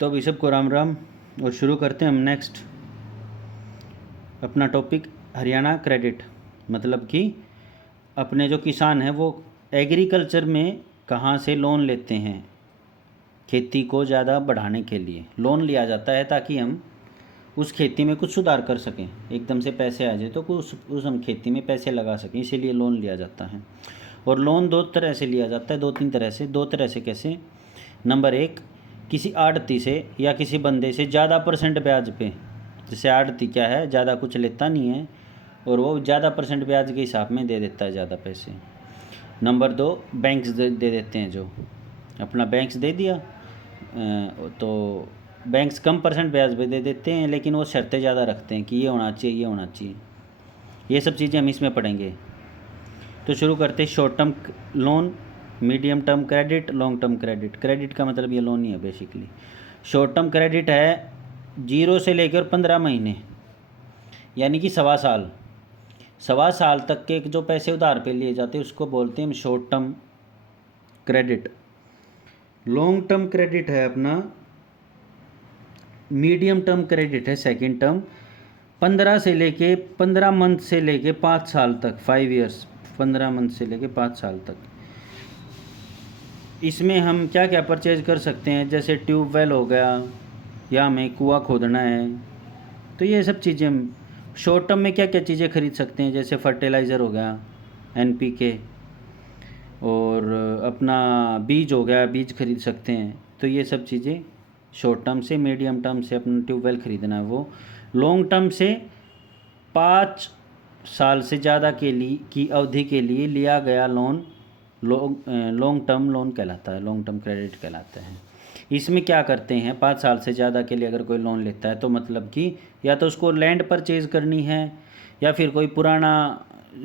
तो अभी सबको राम राम। और शुरू करते हैं हम नेक्स्ट अपना टॉपिक हरियाणा क्रेडिट। मतलब कि अपने जो किसान हैं वो एग्रीकल्चर में कहाँ से लोन लेते हैं। खेती को ज़्यादा बढ़ाने के लिए लोन लिया जाता है ताकि हम उस खेती में कुछ सुधार कर सकें। एकदम से पैसे आ जाए तो कुछ उस हम खेती में पैसे लगा सकें, इसीलिए लोन लिया जाता है। और लोन दो तरह से लिया जाता है, दो तीन तरह से। दो तरह से कैसे? नंबर एक, किसी आड़ती से या किसी बंदे से ज़्यादा परसेंट ब्याज पे। जैसे आड़ती क्या है, ज़्यादा कुछ लेता नहीं है और वो ज़्यादा परसेंट ब्याज के हिसाब में दे देता है ज़्यादा पैसे। नंबर दो, बैंक्स दे देते हैं। जो अपना बैंक्स दे दिया तो बैंक्स कम परसेंट ब्याज पे दे देते हैं, लेकिन वो शर्तें ज़्यादा रखते हैं कि ये होना चाहिए, ये होना चाहिए। ये सब चीज़ें हम इसमें पढ़ेंगे। तो शुरू करते हैं। Short term loan, medium term credit, long term credit. Credit का मतलब ये लोन ही है बेसिकली। शॉर्ट टर्म क्रेडिट है 0 से लेकर 15 महीने, यानी कि सवा साल तक के जो पैसे उधार पे लिए जाते हैं उसको बोलते हैं हम short term credit. Long term credit है अपना मीडियम टर्म क्रेडिट है सेकंड टर्म। 15 मंथ से लेके 5 साल तक, 5 ईयर्स, 15 मंथ से लेके 5 साल तक। इसमें हम क्या क्या परचेज कर सकते हैं, जैसे ट्यूबवेल हो गया या हमें कुआं खोदना है, तो ये सब चीज़ें हम शॉर्ट टर्म में क्या क्या चीज़ें खरीद सकते हैं। जैसे फर्टिलाइज़र हो गया, NPK, और अपना बीज हो गया, बीज खरीद सकते हैं। तो ये सब चीज़ें शॉर्ट टर्म से। मीडियम टर्म से अपना ट्यूबवेल ख़रीदना है वो। लॉन्ग टर्म से 5 साल से ज़्यादा के लिए की अवधि के लिए लिया गया लोन लॉन्ग टर्म लोन कहलाता है, लॉन्ग टर्म क्रेडिट कहलाता है। इसमें क्या करते हैं, 5 साल से ज़्यादा के लिए अगर कोई लोन लेता है तो मतलब कि या तो उसको लैंड परचेज़ करनी है या फिर कोई पुराना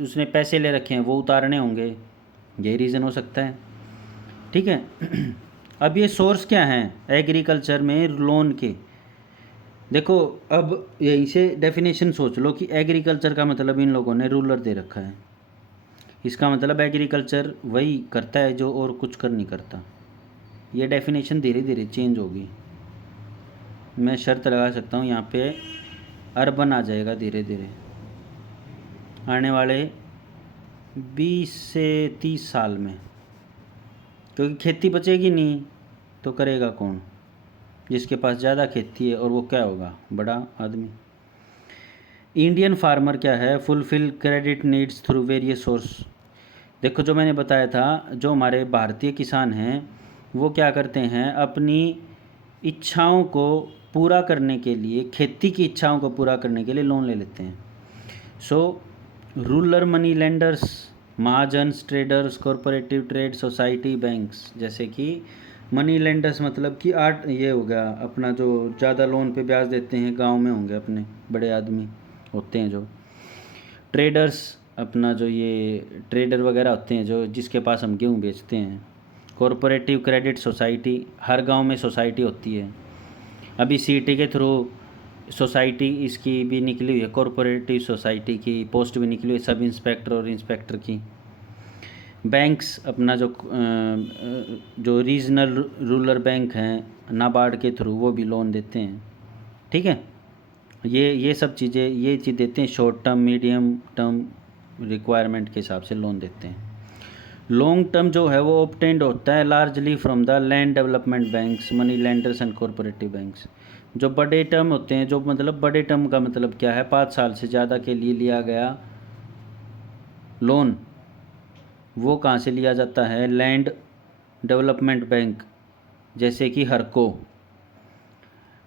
उसने पैसे ले रखे हैं वो उतारने होंगे, यही रीज़न हो सकता है। ठीक है। अब ये सोर्स क्या हैं एग्रीकल्चर में लोन के, देखो अब यहीं से डेफिनेशन सोच लो कि एग्रीकल्चर का मतलब इन लोगों ने रूरल दे रखा है। इसका मतलब एग्रीकल्चर वही करता है जो और कुछ कर नहीं करता। ये डेफिनेशन धीरे धीरे चेंज होगी। मैं शर्त लगा सकता हूँ यहाँ पे अर्बन आ जाएगा धीरे धीरे आने वाले 20 से 30 साल में, क्योंकि खेती बचेगी नहीं तो करेगा कौन? जिसके पास ज़्यादा खेती है, और वो क्या होगा? बड़ा आदमी। इंडियन फार्मर क्या है? Fulfil credit needs through various source. देखो जो मैंने बताया था, जो हमारे भारतीय किसान हैं वो क्या करते हैं, अपनी इच्छाओं को पूरा करने के लिए, खेती की इच्छाओं को पूरा करने के लिए लोन ले लेते हैं। सो rural money lenders, mahajans, traders, corporative trade society, banks. जैसे कि मनी लेंडर्स मतलब कि ये हो गया अपना जो ज़्यादा लोन पे ब्याज देते हैं, गांव में होंगे अपने बड़े आदमी होते हैं जो। ट्रेडर्स अपना जो ये ट्रेडर वगैरह होते हैं जो, जिसके पास हम गेहूँ बेचते हैं। कॉरपोरेटिव क्रेडिट सोसाइटी, हर गांव में सोसाइटी होती है। अभी CT के थ्रू सोसाइटी इसकी भी निकली हुई है, कॉरपोरेटिव सोसाइटी की पोस्ट भी निकली हुई है, सब इंस्पेक्टर और इंस्पेक्टर की। बैंक्स अपना जो रीजनल रूरल बैंक हैं नाबार्ड के थ्रू, वो भी लोन देते हैं। ठीक है। ये सब चीज़ें देते हैं। Short term, medium term requirement के हिसाब से लोन देते हैं। लॉन्ग टर्म जो है वो ऑब्टेन्ड होता है largely from the land development banks, money lenders and corporative banks. जो बड़े टर्म होते हैं, जो मतलब बड़े टर्म का मतलब क्या है, 5 साल से ज़्यादा के लिए लिया गया लोन, वो कहाँ से लिया जाता है? लैंड डेवलपमेंट बैंक, जैसे कि हरको।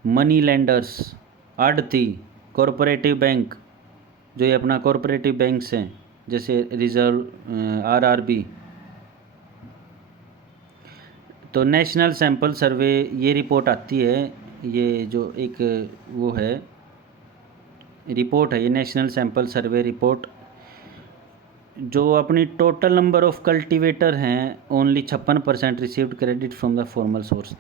मनी लेंडर्स, आड़ती, कॉरपोरेटिव बैंक, जो ये अपना कॉरपोरेटिव बैंक्स हैं, जैसे रिजर्व, RRB। तो नेशनल सैंपल सर्वे, ये रिपोर्ट आती है, ये जो एक वो है रिपोर्ट है, ये नेशनल सैंपल सर्वे रिपोर्ट, जो अपनी टोटल नंबर ऑफ कल्टीवेटर हैं only 56% received credit from the formal source.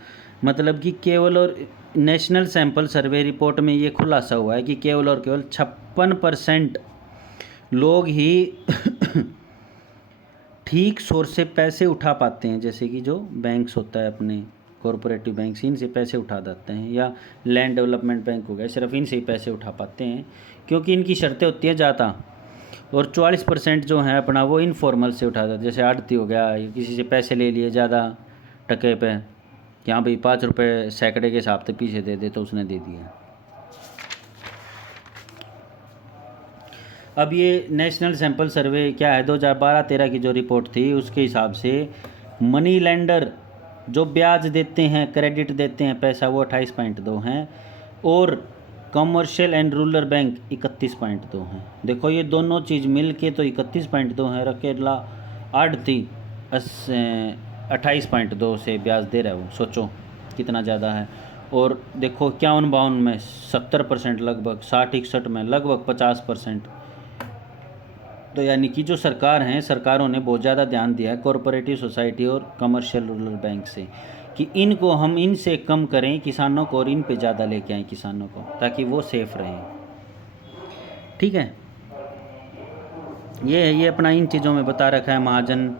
मतलब कि केवल और नेशनल सैंपल सर्वे रिपोर्ट में ये खुलासा हुआ है कि केवल और केवल 56% लोग ही ठीक सोर्स से पैसे उठा पाते हैं, जैसे कि जो बैंक्स होता है अपने कॉरपोरेटिव बैंक इनसे पैसे उठा जाते हैं, या लैंड डेवलपमेंट बैंक हो गया, सिर्फ इनसे ही पैसे उठा पाते हैं क्योंकि इनकी शर्तें होती हैं ज़्यादा। और 44% जो है अपना वो इनफॉर्मल से उठा जाता है, जैसे आड़ती हो गया, या किसी से पैसे ले लिए ज़्यादा टके पे, यहाँ भाई 5 रुपये सैकड़े के हिसाब से पीछे दे दे तो उसने दे दिया। अब ये नेशनल सैंपल सर्वे क्या है, 2012-13 की जो रिपोर्ट थी उसके हिसाब से मनी लेंडर जो ब्याज देते हैं, क्रेडिट देते हैं पैसा, वो 28.2 हैं, और कमर्शियल एंड रूरल बैंक 31.2 हैं। देखो ये दोनों चीज़ मिल के तो 31.2 हैं, रकेला आड़ती 28.2 से ब्याज दे रहा है वो, सोचो कितना ज़्यादा है। और देखो 51-52 में 70%, लगभग 60-61 में लगभग 50%। तो यानी कि जो सरकार हैं, सरकारों ने बहुत ज़्यादा ध्यान दिया है कोऑपरेटिव सोसाइटी और कमर्शियल रूरल बैंक से, कि इनको हम इनसे कम करें किसानों को, और इन पे ज़्यादा लेके आएँ किसानों को, ताकि वो सेफ रहें। ठीक है, ये अपना इन चीज़ों में बता रखा है। महाजन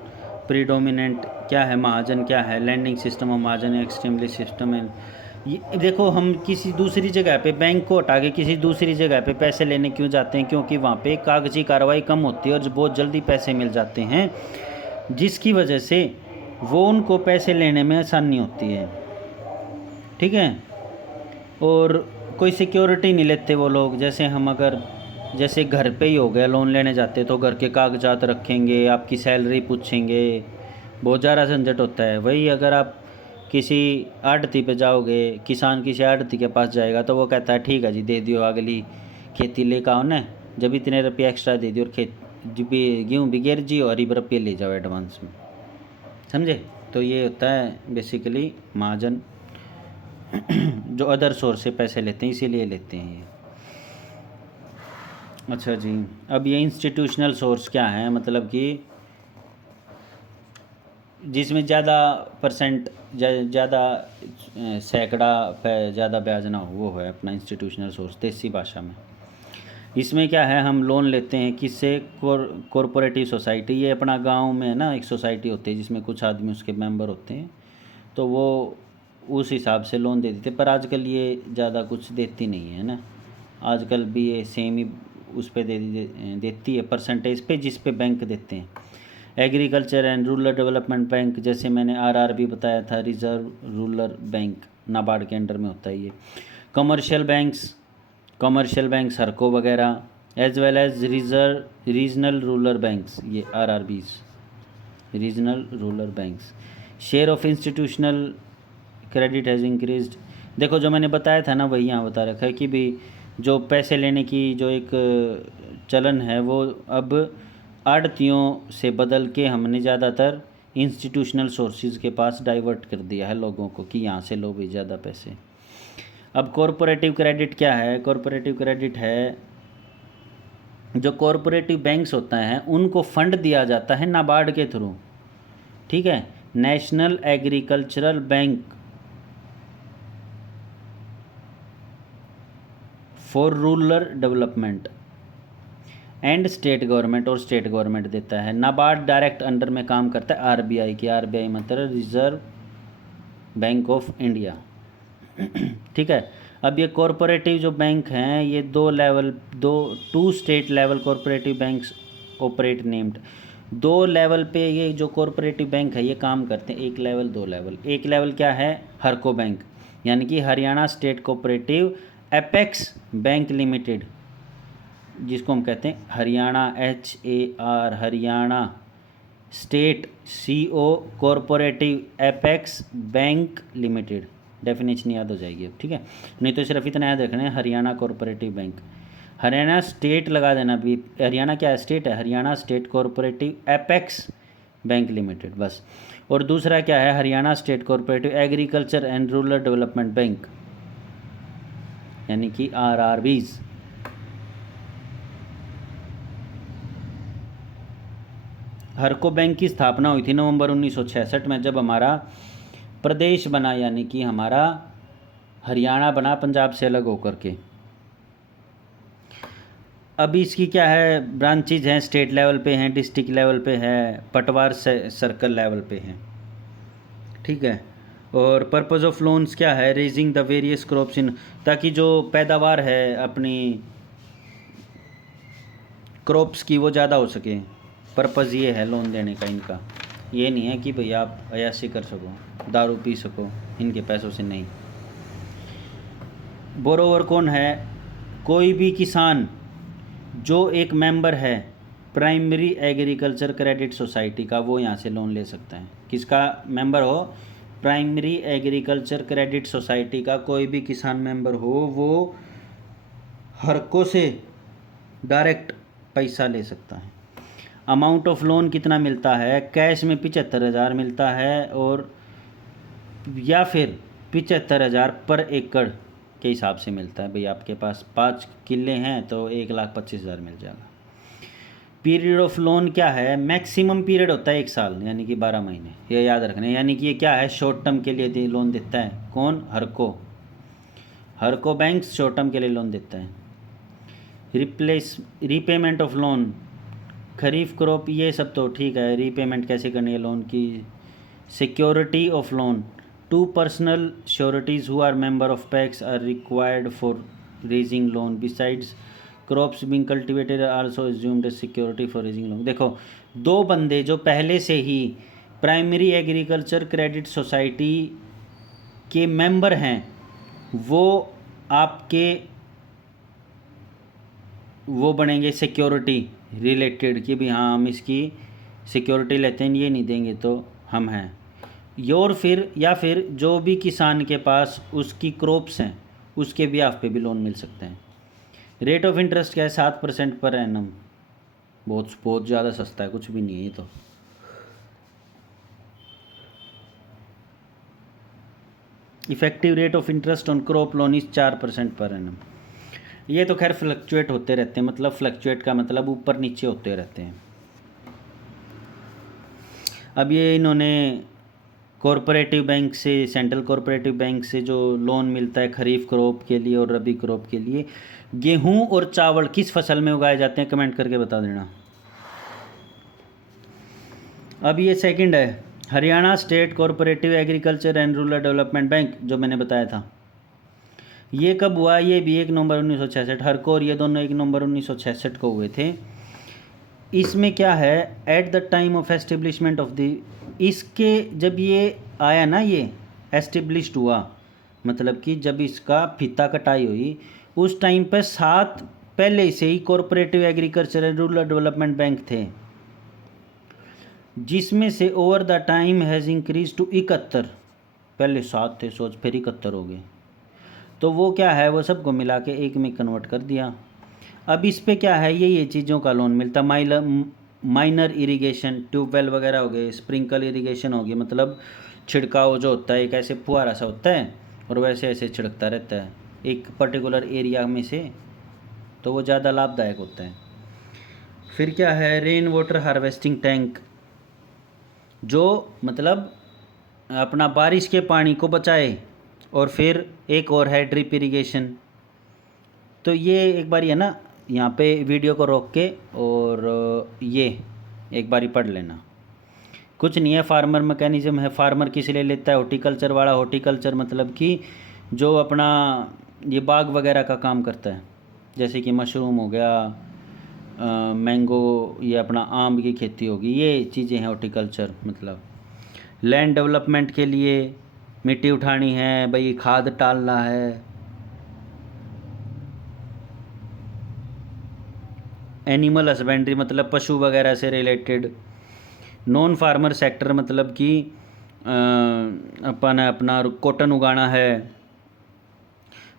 प्रीडोमिनेंट क्या है, महाजन क्या है, landing system of Mahajan, extremely system है। ये देखो, हम किसी दूसरी जगह पे बैंक को हटा के किसी दूसरी जगह पे पैसे लेने क्यों जाते हैं, क्योंकि वहाँ पे कागजी कार्रवाई कम होती है और बहुत जल्दी पैसे मिल जाते हैं, जिसकी वजह से वो उनको पैसे लेने में आसानी होती है। ठीक है, और कोई सिक्योरिटी नहीं लेते वो लोग। जैसे हम अगर जैसे घर पे ही हो गया, लोन लेने जाते तो घर के कागजात रखेंगे, आपकी सैलरी पूछेंगे, बहुत ज़्यादा झंझट होता है। वही अगर आप किसी आड़ती पे जाओगे, किसान किसी आड़ती के पास जाएगा तो वो कहता है ठीक है जी, दे दियो, अगली खेती ले का ना, जब इतने रुपये एक्स्ट्रा दे दियो, और गेहूँ भी गिर जी और 1 रुपये ले जाओ एडवांस में, समझे। तो ये होता है बेसिकली महाजन जो अदर सोर्स से पैसे लेते हैं, इसीलिए लेते हैं ये। अच्छा जी, अब ये इंस्टीट्यूशनल सोर्स क्या है, मतलब कि जिसमें ज़्यादा परसेंट, ज़्यादा सैकड़ा पे ज़्यादा ब्याज ना हो, वो है अपना इंस्टीट्यूशनल सोर्स देसी भाषा में। इसमें क्या है, हम लोन लेते हैं किससे, कॉरपोरेटिव सोसाइटी। ये अपना गांव में है ना, एक सोसाइटी होती है जिसमें कुछ आदमी उसके मेंबर होते हैं, तो वो उस हिसाब से लोन दे देते। पर आजकल ये ज़्यादा कुछ देती नहीं है ना, आजकल भी ये सेम ही उस पर देती है परसेंटेज पे, जिस पे बैंक देते हैं। Agriculture and rural development bank, जैसे मैंने आरआरबी बताया था, रिजर्व रूरल बैंक, नाबार्ड के अंडर में होता है ये। कमर्शियल बैंक्स हरको वगैरह, as well as regional rural banks, ये RRBs, regional rural banks. Share of institutional credit has increased. देखो जो मैंने बताया था ना, वही यहाँ बता रखा है कि भी जो पैसे लेने की जो एक चलन है, वो अब आड़तियों से बदल के हमने ज़्यादातर इंस्टीट्यूशनल सोर्सेज के पास डाइवर्ट कर दिया है लोगों को, कि यहाँ से लो भी ज़्यादा पैसे। अब कॉरपोरेटिव क्रेडिट क्या है, कॉरपोरेटिव क्रेडिट है जो कॉरपोरेटिव बैंक्स होता है उनको फंड दिया जाता है नाबार्ड के थ्रू। ठीक है, national agricultural bank for rural development and state government, और स्टेट गवर्नमेंट देता है। नाबार्ड डायरेक्ट अंडर में काम करता है आरबीआई की, आरबीआई मतलब रिजर्व बैंक ऑफ इंडिया। ठीक है, अब ये कॉरपोरेटिव जो बैंक हैं, ये two state level cooperative banks operate named. 2 level पे ये जो कॉरपोरेटिव बैंक है ये काम करते हैं, 1 लेवल 2 लेवल। 1 लेवल क्या है, हरको बैंक, यानी कि Haryana state cooperative apex bank limited, जिसको हम कहते हैं Haryana HAR, Haryana state CO corporative apex bank limited. Definition याद हो जाएगी अब, ठीक है, नहीं तो सिर्फ इतना याद रखना है, Haryana corporative bank. Haryana state लगा देना भी, हरियाणा क्या स्टेट है, Haryana state corporative apex bank limited, बस। और दूसरा क्या है, Haryana state corporative agriculture and rural development bank, यानी कि RRBs। हरको बैंक की स्थापना हुई थी नवंबर 1966 में, जब हमारा प्रदेश बना, यानी कि हमारा हरियाणा बना पंजाब से अलग होकर के। अभी इसकी क्या है, ब्रांचेज हैं, स्टेट लेवल पे हैं, डिस्ट्रिक्ट लेवल पे है, पटवार सर्कल लेवल पे हैं। ठीक है, और पर्पज़ ऑफ लोन्स क्या है, रेजिंग द वेरियस क्रॉप्स इन, ताकि जो पैदावार है अपनी क्रॉप्स की वो ज़्यादा हो सके। पर्पज़ ये है लोन देने का इनका, ये नहीं है कि भैया आप अय्याशी कर सको, दारू पी सको इनके पैसों से, नहीं। बोरोवर कौन है, कोई भी किसान जो एक मेंबर है प्राइमरी एग्रीकल्चर क्रेडिट सोसाइटी का, वो यहाँ से लोन ले सकता है। किसका मेंबर हो, प्राइमरी एग्रीकल्चर क्रेडिट सोसाइटी का कोई भी किसान मेंबर हो, वो हरको से डायरेक्ट पैसा ले सकता है। अमाउंट ऑफ लोन कितना मिलता है, कैश में 75,000 मिलता है, और या फिर 75,000 पर एकड़ के हिसाब से मिलता है। भाई आपके पास 5 किले हैं तो 1,25,000 मिल जाएगा। पीरियड ऑफ लोन क्या है, मैक्सिमम पीरियड होता है 1 साल, यानी कि 12 महीने, ये याद रखना है। यानी कि ये क्या है, शॉर्ट टर्म के लिए लोन देता है। कौन, हरको बैंक शॉर्ट टर्म के लिए लोन देता है। Repayment of loan, kharif crop ये सब तो ठीक है, रीपेमेंट कैसे करनी है लोन की। Security of loan, 2 personal sureties who are member of PACS are required for raising loan besides crops being cultivated also assumed as security for raising loan. देखो, 2 बंदे जो पहले से ही प्राइमरी एग्रीकल्चर क्रेडिट सोसाइटी के member हैं, वो आपके वो बनेंगे सिक्योरिटी रिलेटेड, कि भी हाँ हम इसकी सिक्योरिटी लेते हैं, ये नहीं देंगे तो हम हैं। या फिर जो भी किसान के पास उसकी क्रॉप्स हैं उसके ब्याह पे भी लोन मिल सकते हैं। रेट ऑफ इंटरेस्ट क्या है, 7% पर एनम, बहुत ज़्यादा सस्ता है, कुछ भी नहीं है ये तो। Effective rate of interest on crop loan is 4% per annum. ये तो खैर फ्लक्चुएट होते रहते हैं, मतलब फ्लक्चुएट का मतलब ऊपर नीचे होते रहते हैं। अब ये इन्होंने कॉरपोरेटिव बैंक से, सेंट्रल कॉरपोरेटिव बैंक से जो लोन मिलता है खरीफ क्रॉप के लिए और रबी क्रॉप के लिए, गेहूं और चावल किस फसल में उगाए जाते हैं, कमेंट करके बता देना। अब ये सेकंड है, Haryana state corporative agriculture and rural development bank, जो मैंने बताया था। ये कब हुआ, ये भी 1 नवंबर 1966, हरको और ये दोनों 1 नवंबर 1966 को हुए थे। इसमें क्या है, at the time of establishment of the, इसके जब ये आया ना, ये एस्टेब्लिश्ड हुआ, मतलब कि जब इसका फीता कटाई हुई, उस टाइम पर 7 पहले से ही cooperative agriculture and rural development bank थे, जिसमें से over the time has increase to 71। पहले 7 थे, सोच, फिर 71 हो गए। तो वो क्या है, वो सबको मिला के एक में कन्वर्ट कर दिया। अब इस पे क्या है, ये चीज़ों का लोन मिलता। माइनर इरिगेशन, ट्यूबवेल वगैरह हो गए, स्प्रिंकल इरिगेशन हो गई, मतलब छिड़काव जो होता है एक ऐसे फुहारा सा होता है और वैसे ऐसे छिड़कता रहता है एक पर्टिकुलर एरिया में से, तो वो ज़्यादा लाभदायक होता है। फिर क्या है, रेन वाटर हार्वेस्टिंग टैंक, जो मतलब अपना बारिश के पानी को बचाए। और फिर एक और है ड्रिप इरिगेशन। तो ये एक बार है ना, यहाँ पे वीडियो को रोक के और ये एक बारी पढ़ लेना। कुछ नहीं है, फार्मर मैकेनिज्म है। फार्मर किस लिए लेता है, हॉर्टिकल्चर वाला। हॉर्टिकल्चर मतलब कि जो अपना ये बाग वगैरह का काम करता है, जैसे कि मशरूम हो गया, मैंगो, ये अपना आम की खेती होगी, ये चीज़ें हैं हॉर्टिकल्चर। मतलब लैंड डेवलपमेंट के लिए मिट्टी उठानी है भाई, खाद डालना है। एनिमल हस्बेंड्री मतलब पशु वगैरह से रिलेटेड। नॉन फार्मर सेक्टर मतलब कि अपना कॉटन उगाना है,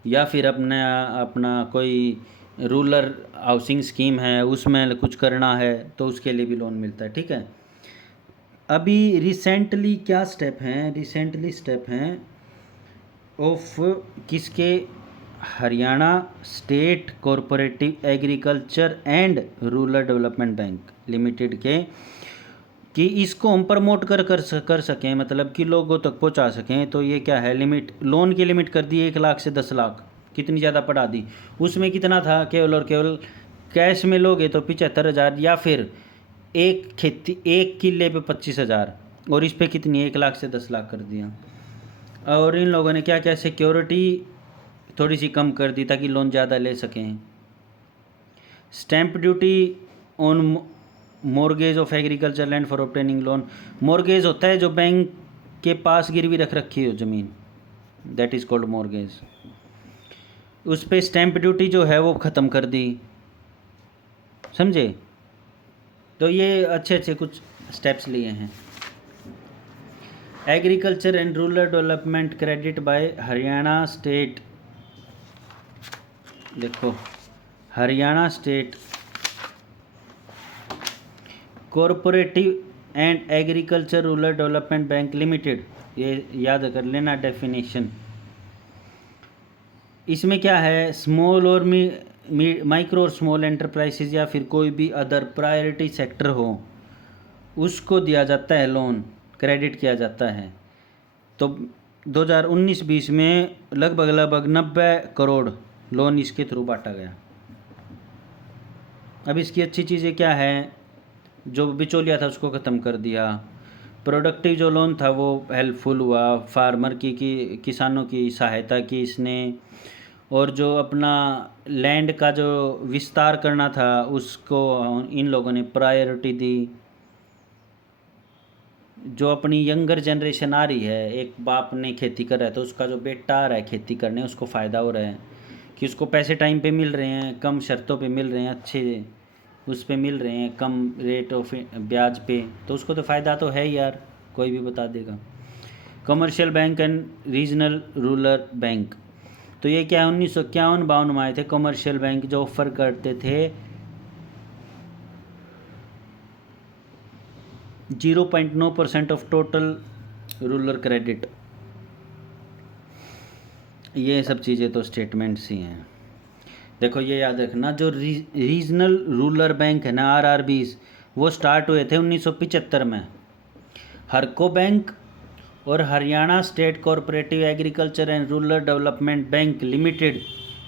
या फिर अपना कोई रूरल हाउसिंग स्कीम है उसमें कुछ करना है, तो उसके लिए भी लोन मिलता है। ठीक है, अभी रिसेंटली क्या स्टेप हैं, रिसेंटली स्टेप हैं ऑफ किसके, Haryana state corporative agriculture and rural development bank limited के, कि इसको हम प्रमोट कर सकें, मतलब कि लोगों तक पहुंचा सकें। तो ये क्या है, लिमिट, लोन की लिमिट कर दी 1 लाख से 10 लाख, कितनी ज़्यादा बढ़ा दी। उसमें कितना था, केवल और केवल कैश में लोगे तो 75,000, या फिर एक किले पे 25,000, और इस पे कितनी, 1 लाख से 10 लाख कर दिया। और इन लोगों ने क्या क्या सिक्योरिटी थोड़ी सी कम कर दी ताकि लोन ज़्यादा ले सकें। Stamp duty on mortgage of agriculture land for obtaining loan. Mortgage होता है जो बैंक के पास गिरवी रख रखी हो ज़मीन, दैट इज़ कॉल्ड मॉर्गेज। उस पर स्टैंप ड्यूटी जो है वो ख़त्म कर दी, समझे। तो ये अच्छे अच्छे कुछ स्टेप्स लिए हैं। Agriculture and rural development credit by Haryana state, देखो Haryana state cooperative and agriculture rural development bank limited, ये याद कर लेना डेफिनेशन। इसमें क्या है, स्मॉल और माइक्रो और स्मॉल एंटरप्राइजेज या फिर कोई भी अदर प्रायोरिटी सेक्टर हो उसको दिया जाता है लोन, क्रेडिट किया जाता है। तो 2019-20 में लगभग 90 करोड़ लोन इसके थ्रू बांटा गया। अब इसकी अच्छी चीज़ें क्या है, जो बिचौलिया था उसको ख़त्म कर दिया। प्रोडक्टिव जो लोन था वो हेल्पफुल हुआ, फार्मर की किसानों की सहायता की इसने। और जो अपना लैंड का जो विस्तार करना था उसको इन लोगों ने प्रायोरिटी दी। जो अपनी यंगर जनरेशन आ रही है, एक बाप ने खेती कर रहा है तो उसका जो बेटा आ रहा है खेती करने, उसको फ़ायदा हो रहा है कि उसको पैसे टाइम पे मिल रहे हैं, कम शर्तों पे मिल रहे हैं, अच्छे उस पे मिल रहे हैं, कम रेट ऑफ ब्याज पे, तो उसको तो फ़ायदा तो है ही यार, कोई भी बता देगा। Commercial bank and regional rural bank, तो ये क्या 1951-52 में आए थे कमर्शियल बैंक, जो ऑफर करते थे 0.9% ऑफ टोटल रूरल क्रेडिट। ये सब चीज़ें तो स्टेटमेंट्स ही हैं। देखो ये याद रखना, जो रीजनल रूरल बैंक है ना, RRBs, वो स्टार्ट हुए थे 1975 में। हरको बैंक और Haryana state cooperative agriculture and rural development bank limited,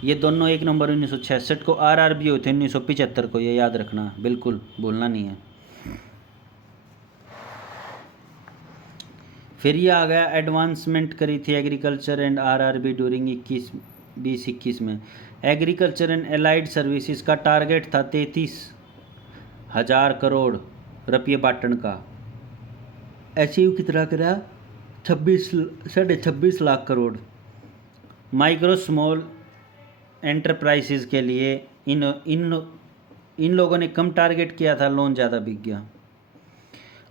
ये दोनों 1 नवंबर 1966 को, RRB हुए थे 1975 को, ये याद रखना, बिल्कुल भूलना नहीं है। फिर ये आ गया एडवांसमेंट करी थी एग्रीकल्चर एंड RRB ड्यूरिंग 2021 में। एग्रीकल्चर एंड एलाइड सर्विसेज का टारगेट था 33,000 करोड़ रुपये बांटने का। अचीव कितना करा, 26 lakh crore. Micro small enterprises के लिए इन लोगों ने कम टारगेट किया था, लोन ज़्यादा बिक गया।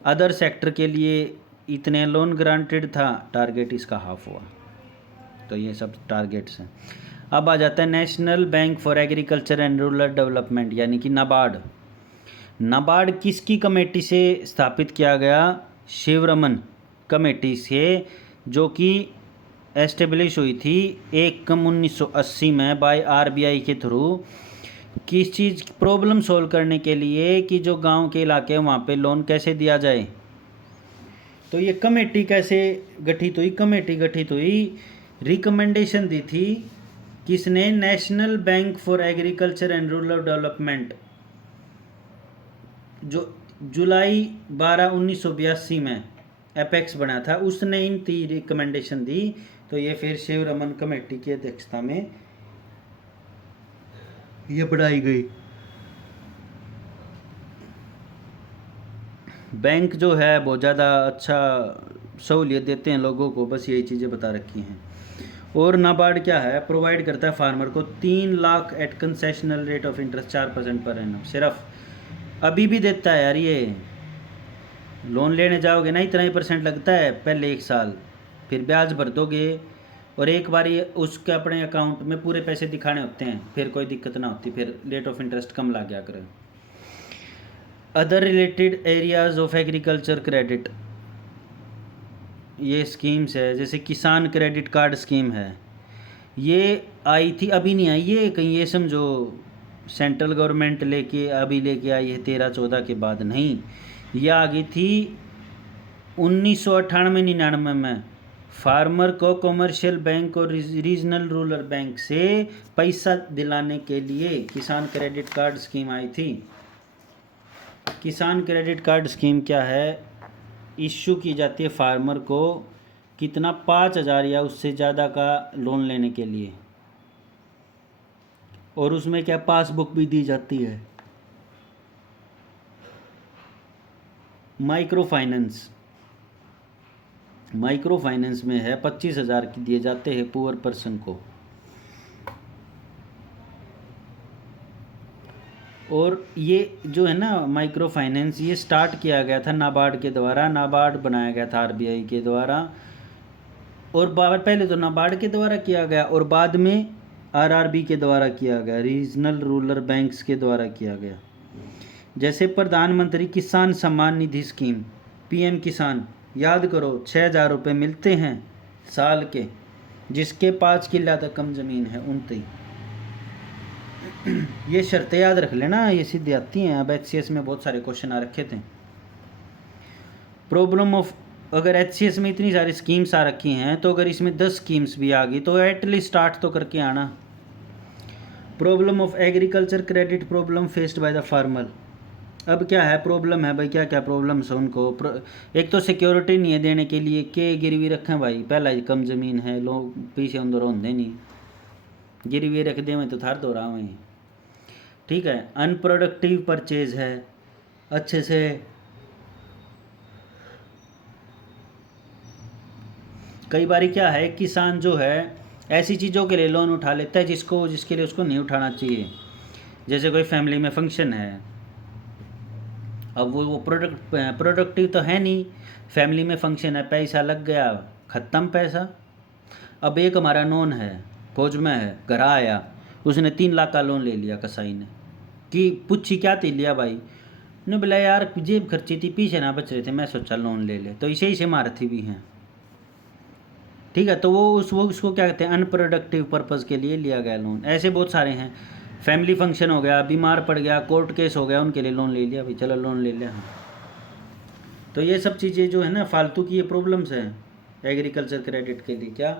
अदर सेक्टर के लिए इतने लोन ग्रांटेड था, टारगेट इसका हाफ हुआ। तो ये सब टारगेट्स हैं। अब आ जाता है national bank for agriculture and rural development, यानी कि नाबार्ड। नाबार्ड किसकी कमेटी से स्थापित किया गया, शिवरमन कमेटी से, जो कि एस्टेब्लिश हुई थी 1 कम 1980 में बाय RBI के थ्रू। किस चीज़ प्रॉब्लम सॉल्व करने के लिए, कि जो गांव के इलाके हैं वहाँ पे लोन कैसे दिया जाए। तो ये कमेटी कैसे गठित हुई, कमेटी गठित हुई, रिकमेंडेशन दी थी किसने, national bank for agriculture and rural development, जो जुलाई 12 1982 में एपेक्स बना था, उसने इन 3 रिकमेंडेशन दी। तो ये फिर शिवरमन कमेटी की अध्यक्षता में ये बनाई गई। बैंक जो है बहुत ज़्यादा अच्छा सहूलियत देते हैं लोगों को, बस यही चीज़ें बता रखी हैं। और नाबार्ड क्या है, प्रोवाइड करता है फार्मर को 3 lakh at concessional rate of interest 4% per annum. सिर्फ अभी भी देता है यार, ये लोन लेने जाओगे ना इतना ही % लगता है पहले 1 साल, फिर ब्याज भर दोगे और एक बार ये उसके अपने अकाउंट में पूरे पैसे दिखाने होते हैं, फिर कोई दिक्कत ना होती, फिर रेट ऑफ इंटरेस्ट कम ला गया करें। Other related areas of agriculture credit, ये स्कीम्स है, जैसे किसान क्रेडिट कार्ड स्कीम है, ये आई थी, अभी नहीं आई ये कहीं, ये समझो सेंट्रल गवर्नमेंट अभी लेके आई है 13-14 के बाद, नहीं, ये आ गई थी 1998-99 में। फार्मर को कमर्शियल बैंक और रीजनल रूरल बैंक से पैसा दिलाने के लिए किसान क्रेडिट कार्ड स्कीम आई थी। किसान क्रेडिट कार्ड स्कीम क्या है, इश्यू की जाती है फार्मर को कितना, 5,000 या उससे ज़्यादा का लोन लेने के लिए, और उसमें क्या पासबुक भी दी जाती है। माइक्रो फाइनेंस, माइक्रो फाइनेंस में है 25,000 की दिए जाते हैं पुअर पर्सन को। और ये जो है ना माइक्रो फाइनेंस, ये स्टार्ट किया गया था नाबार्ड के द्वारा, नाबार्ड बनाया गया था आरबीआई के द्वारा, और पहले तो नाबार्ड के द्वारा किया गया और बाद में आरआरबी के द्वारा किया गया, रीजनल रूरल बैंक्स के द्वारा किया गया। जैसे प्रधानमंत्री किसान सम्मान निधि स्कीम, पीएम किसान, याद करो 6,000 रुपये मिलते हैं साल के, जिसके 5 किला तक कम ज़मीन है उनती। ये शर्तें याद रख लेना, ये सीधे आती हैं। अब एचसीएस में बहुत सारे क्वेश्चन आ रखे थे। प्रॉब्लम ऑफ, अगर एचसीएस में इतनी सारी स्कीम्स आ रखी हैं तो अगर इसमें 10 स्कीम्स भी आ गई तो एटलीस्ट स्टार्ट तो करके आना। Problem of agriculture credit problem faced by the farmer. अब क्या है प्रॉब्लम है भाई, क्या क्या प्रॉब्लम्स है उनको। एक तो सिक्योरिटी नहीं है देने के लिए, के गिरवी रखें भाई, पहला ही कम ज़मीन है, लोग पीछे अंदर होंगे नहीं, गिरवी रख दे मैं तो थार दो रहा हूँ। ठीक है, अनप्रोडक्टिव परचेज है, अच्छे से कई बार क्या है किसान जो है ऐसी चीज़ों के लिए लोन उठा लेता है जिसके लिए उसको नहीं उठाना चाहिए। जैसे कोई फैमिली में फंक्शन है, अब वो प्रोडक्टिव तो है नहीं, फैमिली में फंक्शन है, पैसा लग गया, ख़त्म पैसा। अब एक हमारा नॉन है, फौज में है, घर आया, उसने 3 लाख का लोन ले लिया कसाई ने, कि पूछी क्या थी लिया भाई ने, बोला यार जेब खर्ची थी, पीछे ना बच रहे थे, मैं सोचा लोन ले ले, तो इसे से मारती भी हैं। ठीक है, तो वो उसको क्या कहते हैं, अनप्रोडक्टिव पर्पज़ के लिए लिया गया लोन। ऐसे बहुत सारे हैं, फैमिली फंक्शन हो गया, बीमार पड़ गया, कोर्ट केस हो गया, उनके लिए लोन ले लिया भाई, चलो लोन ले लिया। तो ये सब चीज़ें जो है ना फालतू की ये प्रॉब्लम्स हैं एग्रीकल्चर क्रेडिट के लिए। क्या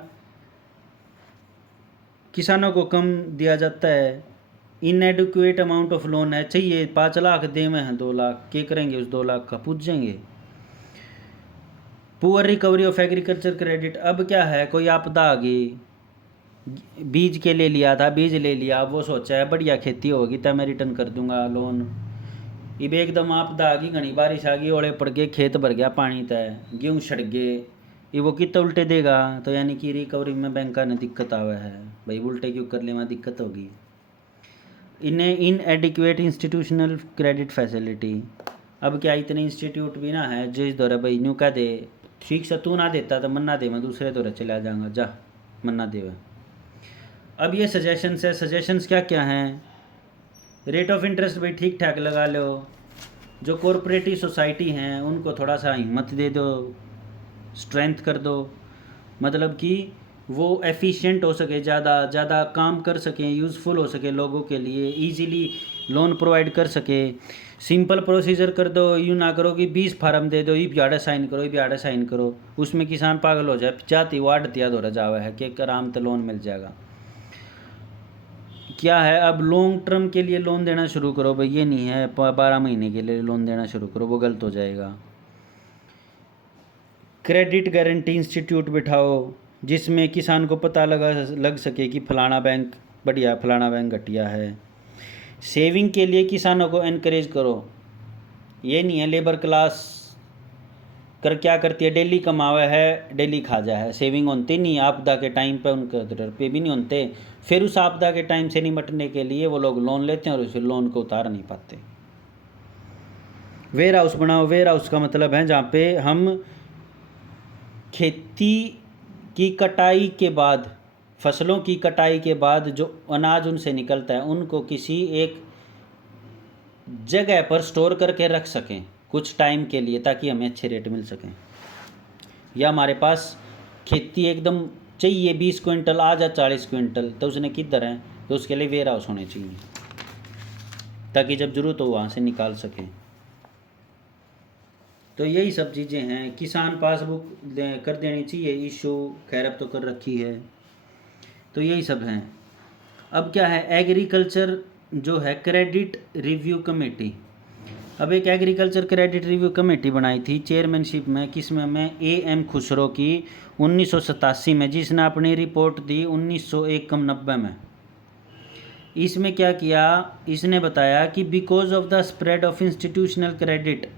किसानों को कम दिया जाता है, इनएडुक्वेट अमाउंट ऑफ लोन है, चाहिए 5 लाख दे में है 2 लाख, क्या करेंगे उस 2 लाख का, पूछ जाएंगे। Poor recovery of agriculture credit, अब क्या है कोई आपदा आ गई, बीज के लिए लिया था, बीज ले लिया, अब वो सोचा है बढ़िया खेती होगी तब मैं रिटर्न कर दूंगा लोन, अब एकदम आपदा आ गई, घनी बारिश आ गई, ओले पड़ गए, खेत भर गया पानी तय, गेहूँ सड़ गए, ये वो कितना उल्टे देगा, तो यानी कि रिकवरी में बैंक ने दिक्कत आवे है भाई, उल्टे क्यों कर ले, वहाँ दिक्कत होगी। इन्हें इनएडिक्वेट इंस्टीट्यूशनल क्रेडिट फैसिलिटी, अब क्या इतने इंस्टीट्यूट भी ना है जिस दौरे भाई न्यू कह दे, ठीक से तू ना देता तो मन्ना दे, मैं दूसरे दौरे चला जाऊँगा, जा मन्ना दे। अब ये सजेशंस है, सजेशंस क्या क्या हैं, रेट ऑफ इंटरेस्ट भाई ठीक ठाक लगा लो, जो कॉरपोरेटिव सोसाइटी हैं उनको थोड़ा सा हिम्मत दे दो, स्ट्रेंथ कर दो, मतलब कि वो एफिशिएंट हो सके, ज़्यादा काम कर सकें, यूज़फुल हो सके लोगों के लिए, इजीली लोन प्रोवाइड कर सके। सिंपल प्रोसीजर कर दो, यूँ ना करो कि 20 फार्म दे दो, ये ब्याड़ा साइन करो, ये ब्याड़ा साइन करो, उसमें किसान पागल हो जाए, जाती वार्ड तिया दो जावा है कि आराम से लोन मिल जाएगा। क्या है अब लॉन्ग टर्म के लिए लोन देना शुरू करो भाई, ये नहीं है 12 महीने के लिए लोन देना शुरू करो, वो गलत हो जाएगा। क्रेडिट गारंटी इंस्टीट्यूट बिठाओ जिसमें किसान को पता लग सके कि फलाना बैंक बढ़िया, फलाना बैंक घटिया है। सेविंग के लिए किसानों को एनकरेज करो, ये नहीं है लेबर क्लास कर क्या करती है, डेली कमावा है डेली खा जा है, सेविंग होती नहीं, आपदा के टाइम पे उनके रुपये भी नहीं होते, फिर उस आपदा के टाइम से निपटने के लिए वो लोग लोन लेते हैं और उस लोन को उतार नहीं पाते। वेयर हाउस बनाओ, वेयर हाउस का मतलब है जहाँ पे हम खेती की कटाई के बाद, फसलों की कटाई के बाद जो अनाज उनसे निकलता है उनको किसी एक जगह पर स्टोर करके रख सकें कुछ टाइम के लिए, ताकि हमें अच्छे रेट मिल सकें। या हमारे पास खेती एकदम चाहिए 20 क्विंटल आज या 40 क्विंटल, तो उसने किधर है, तो उसके लिए वेयर हाउस होने चाहिए ताकि जब ज़रूरत हो वहाँ से निकाल सकें। तो यही सब चीज़ें हैं। किसान पासबुक कर देनी चाहिए इशू, खैर अब तो कर रखी है। तो यही सब हैं। अब क्या है एग्रीकल्चर जो है क्रेडिट रिव्यू कमेटी, अब एक एग्रीकल्चर क्रेडिट रिव्यू कमेटी बनाई थी चेयरमैनशिप में, किसमें, मैं AM खुसरो की 1987 में, जिसने अपनी रिपोर्ट दी 1991 में। इसमें क्या किया, इसने बताया कि because of the spread of institutional credit,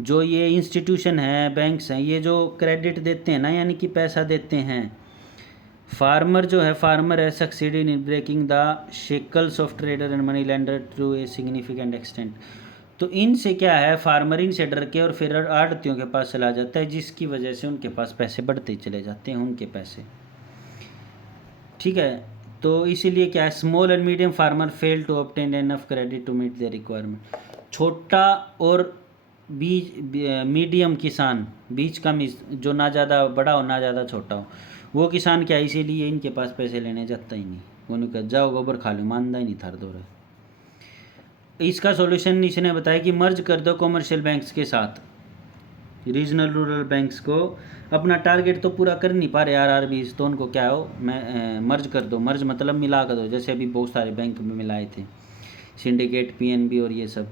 जो ये इंस्टीट्यूशन है, बैंक्स हैं, ये जो क्रेडिट देते हैं ना, यानी कि पैसा देते हैं, फार्मर जो है, फार्मर है succeeded in breaking the shackles of trader and money lender to a significant extent. तो इनसे क्या है, फार्मर इनसे डर के और फिर आड़तियों के पास चला जाता है, जिसकी वजह से उनके पास पैसे बढ़ते चले जाते हैं, उनके पैसे। ठीक है, तो इसीलिए क्या है, small and medium farmer fail to obtain enough credit to meet their requirement. छोटा और मीडियम किसान, बीच का जो ना ज़्यादा बड़ा हो ना ज़्यादा छोटा हो, वो किसान क्या है, इसीलिए इनके पास पैसे लेने जाता ही नहीं। उन्होंने कहा जाओ गोबर खा लो, मानता ही नहीं थार दो रहे। इसका सॉल्यूशन इसने बताया कि मर्ज कर दो कमर्शियल बैंक्स के साथ, रीजनल रूरल बैंक्स को। अपना टारगेट तो पूरा कर नहीं पा रहे RRBs, तो उनको क्या हो, मैं मर्ज कर दो। मर्ज मतलब मिला कर दो, जैसे अभी बहुत सारे बैंक में मिलाए थे, सिंडिकेट, PNB और ये सब।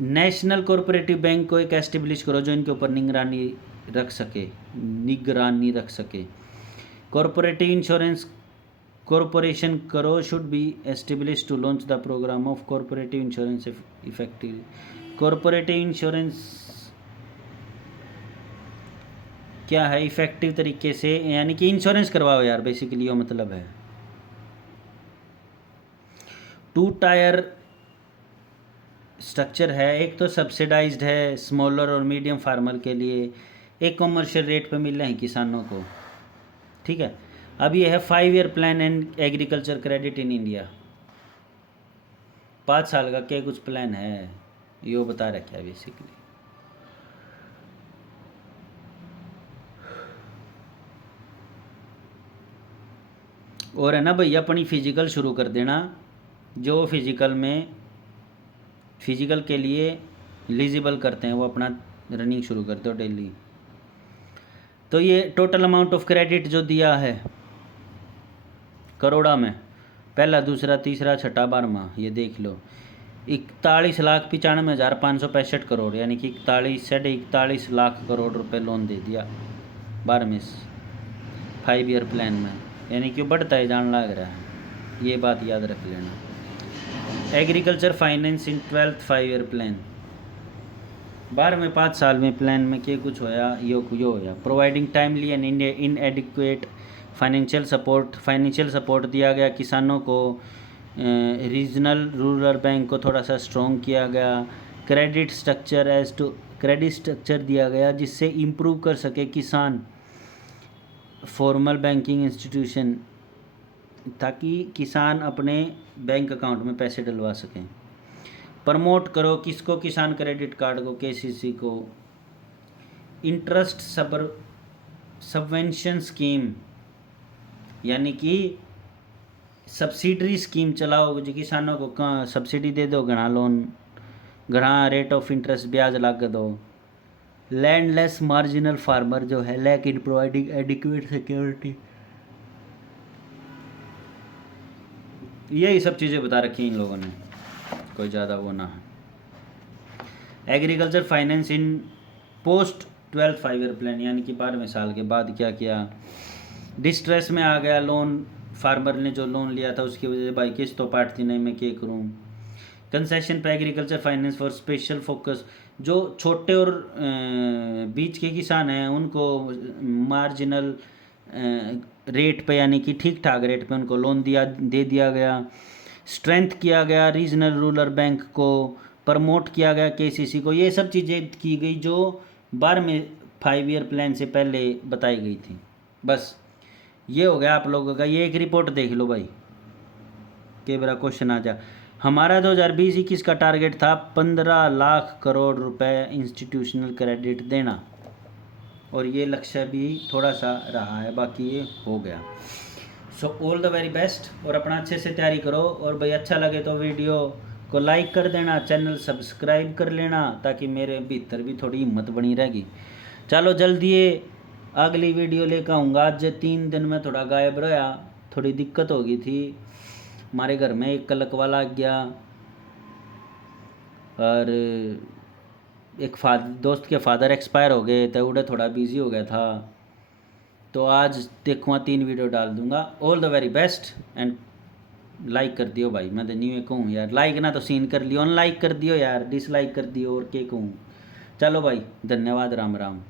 नेशनल कोऑपरेटिव बैंक को एक एस्टेब्लिश करो जो इनके ऊपर निगरानी रख सके। कॉरपोरेटिव इंश्योरेंस कॉरपोरेशन करो should be establish to launch the program of cooperative insurance effective. Cooperative insurance क्या है, इफेक्टिव तरीके से, यानी कि इंश्योरेंस करवाओ यार, बेसिकली वो मतलब है। 2 टायर स्ट्रक्चर है, एक तो सब्सिडाइज्ड है स्मॉलर और मीडियम फार्मर के लिए, एक कमर्शियल रेट पे मिल रहे हैं किसानों को। ठीक है, अब ये है 5 year plan and agriculture credit in India. 5 साल का क्या कुछ प्लान है, ये बता रखा है बेसिकली। और है ना भाई, अपनी फिजिकल शुरू कर देना, जो फिजिकल के लिए एलिजिबल करते हैं वो अपना रनिंग शुरू करते हो डेली। तो ये टोटल अमाउंट ऑफ क्रेडिट जो दिया है करोड़ा में, पहला, दूसरा, तीसरा, छठा, 12वां, ये देख लो, 41,95,565 करोड़, यानी कि 41 लाख करोड़ रुपए लोन दे दिया 12वें 5 ईयर प्लान में, यानी कि बढ़ता है, जान लग रहा है, ये बात याद रख लेना। एग्रीकल्चर फाइनेंस इन 12th 5 ईयर प्लान, 12वें 5 साल में प्लान में क्या कुछ होया, यो होया। Providing timely and इनएडिक्वेट financial support दिया गया किसानों को। रीजनल रूरल बैंक को थोड़ा सा स्ट्रॉन्ग किया गया। क्रेडिट स्ट्रक्चर दिया गया जिससे इम्प्रूव कर सके किसान फॉर्मल बैंकिंग इंस्टीट्यूशन, ताकि किसान अपने बैंक अकाउंट में पैसे डलवा सकें। प्रमोट करो किसको, किसान क्रेडिट कार्ड को, KCC को। इंटरेस्ट सबवेंशन स्कीम, यानी कि सब्सिडरी स्कीम चलाओ, जो किसानों को सब्सिडी दे दो, घना लोन, घना रेट ऑफ इंटरेस्ट ब्याज लगा दो। लैंडलेस मार्जिनल फार्मर जो है, lack in providing adequate security, यही सब चीज़ें बता रखी इन लोगों ने, कोई ज़्यादा वो ना है। एग्रीकल्चर फाइनेंस इन पोस्ट 12th 5 ईयर प्लान, यानी कि 12वें साल के बाद क्या किया, डिस्ट्रेस में आ गया लोन, फार्मर ने जो लोन लिया था उसकी वजह से भाई किस्त तो पाटती नहीं, मैं क्या करूँ। कंसेशन पे agriculture finance for special focus, जो छोटे और बीच के किसान हैं उनको मार्जिनल रेट पे, यानी कि ठीक ठाक रेट पे उनको लोन दे दिया गया। स्ट्रेंथ किया गया रीजनल रूरल बैंक को, प्रमोट किया गया KCC को। ये सब चीज़ें की गई जो 12वें 5 ईयर प्लान से पहले बताई गई थी। बस ये हो गया आप लोगों का, ये एक रिपोर्ट देख लो भाई, के बड़ा क्वेश्चन आ जा। हमारा 2020-21 का टारगेट था 15 लाख करोड़ रुपए इंस्टीट्यूशनल क्रेडिट देना, और ये लक्ष्य भी थोड़ा सा रहा है, बाकी ये हो गया। So all the very best, और अपना अच्छे से तैयारी करो। और भाई अच्छा लगे तो वीडियो को लाइक कर देना, चैनल सब्सक्राइब कर लेना, ताकि मेरे भीतर भी थोड़ी हिम्मत बनी रहेगी। चलो जल्दी अगली वीडियो लेकर आऊँगा। आज 3 दिन में थोड़ा गायब रहा, थोड़ी दिक्कत हो गई थी, हमारे घर में एक कलक वाला आ गया, और एक दोस्त के फादर एक्सपायर हो गए तो उड़े थोड़ा बिजी हो गया था, तो आज देखूँगा 3 वीडियो डाल दूंगा। All the very best and like कर दियो भाई, मैं तो न्यू कहूँ यार, लाइक ना तो सीन कर लियो, अनलाइक कर दियो यार, डिसलाइक कर दियो और क्या कहूँ। चलो भाई, धन्यवाद, राम राम।